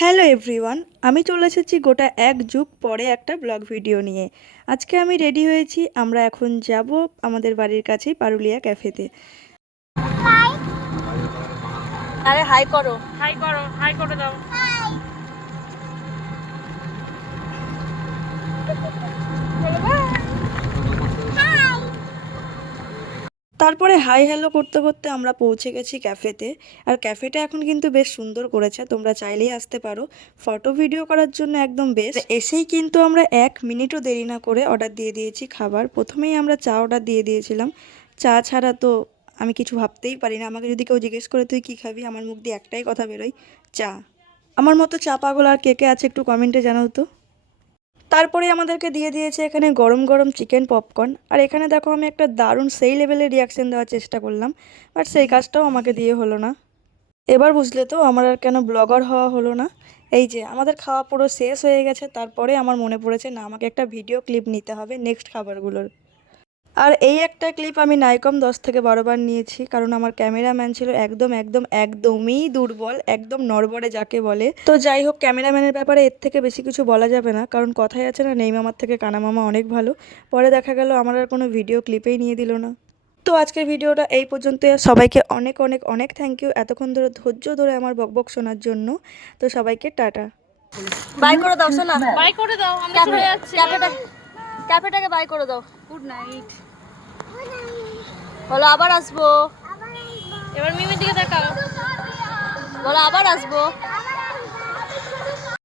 Hello everyone, আমি চলে এসেছি গোটা এক যুগ পরে একটা ব্লগ ভিডিও নিয়ে। আজকে আমি রেডি হয়েছি, আমরা এখন যাব আমাদের বাড়ির কাছেই পারুলিয়া ক্যাফেতে। আরে হাই করো, হাই করো, হাই করে দাও। তারপরে হাই হ্যালো করতে করতে আমরা পৌঁছে গেছি ক্যাফেতে। আর ক্যাফেটা এখন কিন্তু বেশ সুন্দর করেছে, তোমরা চাইলেই আসতে পারো, ফটো ভিডিও করার জন্য একদম বেস্ট। এসেই কিন্তু আমরা 1 মিনিটও দেরি না করে অর্ডার দিয়ে দিয়েছি খাবার। প্রথমেই আমরা চা অর্ডার দিয়ে দিয়েছিলাম। চা ছাড়া তো আমি কিছু ভাবতেই পারি না। আমাকে যদি কেউ জিজ্ঞেস করে তুই কী খাবি, আমার মুখ দিয়ে একটাই কথা বেরোয়, চা। আমার মতো চা পাগল আর কে কে আছে একটু কমেন্টে জানাও তো। তারপরে আমাদেরকে দিয়ে দিয়েছে এখানে গরম গরম চিকেন পপকর্ন। আর এখানে দেখো আমি একটা দারুণ সেই লেভেলের রিয়াকশন দেওয়ার চেষ্টা করলাম, বাট সেই কাজটাও আমাকে দিয়ে হলো না। এবার বুঝলে তো আমার আর কেন ব্লগার হওয়া হলো না। এই যে আমাদের খাওয়া পুরো শেষ হয়ে গেছে, তারপরে আমার মনে পড়েছে না আমাকে একটা ভিডিও ক্লিপ নিতে হবে নেক্সট খাবারগুলোর। আর এই একটা ক্লিপ আমি নাইকম 10 থেকে 12 বার নিয়েছি, কারণ আমার ক্যামেরাম্যান ছিল একদমই দুর্বল, একদম নড়বড়ে যাকে বলে। তো যাই হোক, ক্যামেরাম্যানের ব্যাপারে এর থেকে বেশি কিছু বলা যাবে না, কারণ কথাই আছে না, নেই মামার থেকে কানা মামা অনেক ভালো। পরে দেখা গেল আমার আর কোনো ভিডিও ক্লিপেই নিয়ে দিল না। তো আজকের ভিডিওটা এই পর্যন্ত। সবাইকে অনেক অনেক অনেক থ্যাংক ইউ এতক্ষণ ধরে ধৈর্য ধরে আমার বকবক শোনার জন্য। তো সবাইকে টাটা। বাই করে দাও শোনা, বাই করে দাও, আমরা চলে যাচ্ছি। ক্যাফেটাকে বাই করে দাও। Good night. বলো আবার আসবো। এবার মিমির দিকে তাকাও। বলো আবার আসবো।